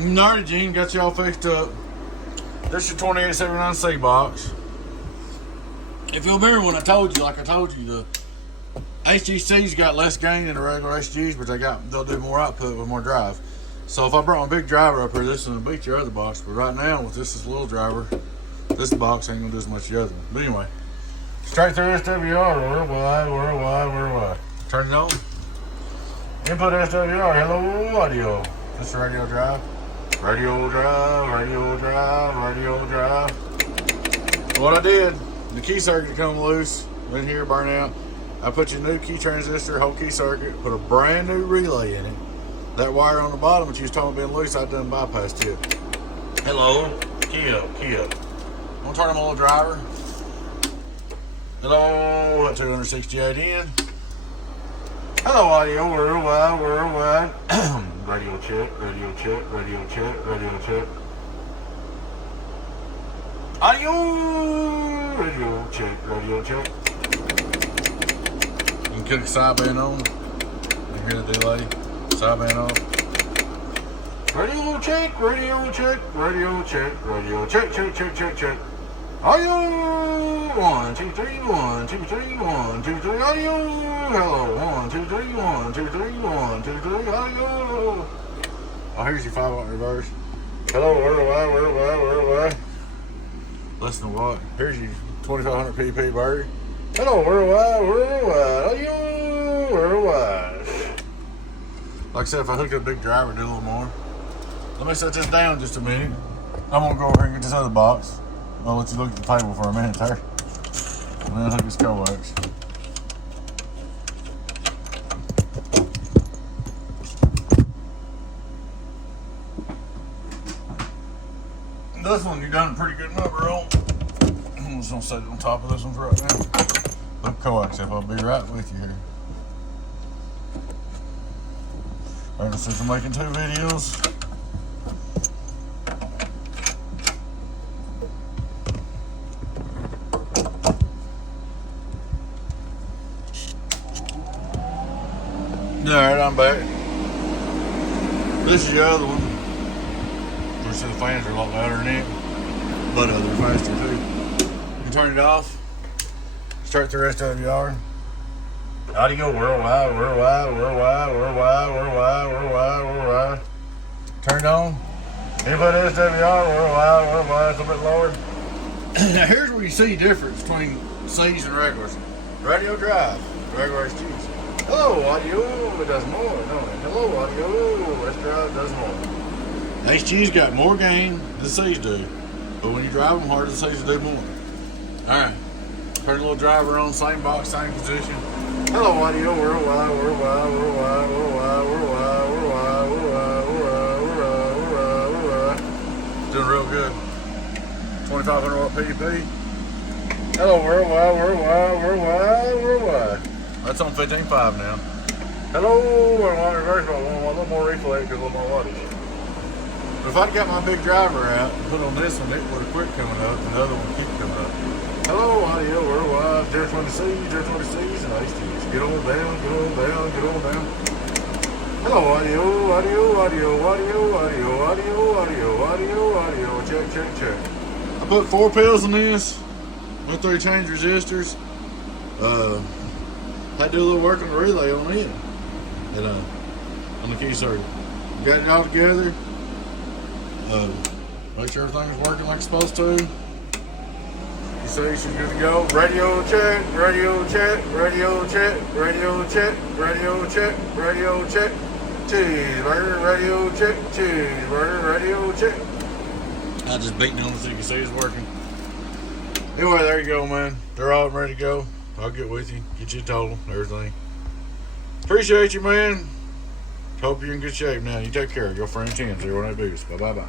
Alrighty, Gene, got you all fixed up. This is your 2879C box. If you'll remember when I told you, the HGC's got less gain than the regular HGs, but they'll do more output with more drive. So if I brought my big driver up here, this is gonna beat your other box. But right now, with this little driver, this box ain't gonna do as much as the other one. But anyway, straight through SWR, worldwide. Turn it on. Input SWR, hello audio. This is radio drive. Radio drive. What I did, the key circuit come loose, in here, burn out. I put your new key transistor, whole key circuit, put a brand new relay in it. That wire on the bottom, which you was talking about being loose, I done bypassed it. Hello, key up. I'm gonna turn on my little driver. Hello, at 268 in. Hello, audio, worldwide. Radio check. Audio, radio check. You can click sideband on. You can hear the delay. Sideband on. Radio check. Audio, 1, 2, 3, 1, 2, 3, 1, 2, 3, audio. Hello, 1, 2, 3, 1, 2, 3, 1, 2, 3, audio. Oh, here's your 5 watt reverse. Hello, worldwide. Less than a watt. Here's your 2500 pp bird. Hello, worldwide, audio, worldwide. Like I said, if I hook up a big driver, do a little more. Let me set this down just a minute. I'm gonna go over here and get this other box. I'll let you look at the table for a minute there. And then hook this coax. This one you done a pretty good number on. I'm just gonna set it on top of this one for right now. Look coax up, I'll be right with you here. Alright, since I'm making 2 videos. Alright, I'm back. This is the other one. Of course, the fans are a lot louder than it, but they're faster too. You can turn it off. Start the rest of your audio, worldwide. Turn it on. Input SWR, worldwide. It's a bit lower. Now here's where you see the difference between C's and regulars. Radio drive, regular HGs. Hello, audio, it does more, don't it? Hello, audio, this drive does more. The HG's got more gain than the C's do, but when you drive them hard, the C's do more. Alright, turn the little driver on, same box, same position. Hello, audio, worldwide. Doing real good. 2500 watt PP. Hello, worldwide. That's on 15.5 now. Hello, I want reverse, but I want a little more reflex, a little more wattage. But if I'd got my big driver out and put on this one, it would have quit coming up, and the other one would keep coming up. Hello, audio, worldwide, 020Cs, and HTs. Get on down. Hello, audio. Check. I put 4 pills in this. Went through change resistors. Had to do a little work on the relay on it. And on the key circuit. Got it all together. Make sure everything's working like it's supposed to. You see she's good to go. Radio check. Cheeseburger, radio check. I just beating on it so you can see it's working. Anyway, there you go, man. They're all ready to go. I'll get with you, get you a total, everything. Appreciate you, man. Hope you're in good shape now. You take care. Your friend Tim, 018 Boost. Bye.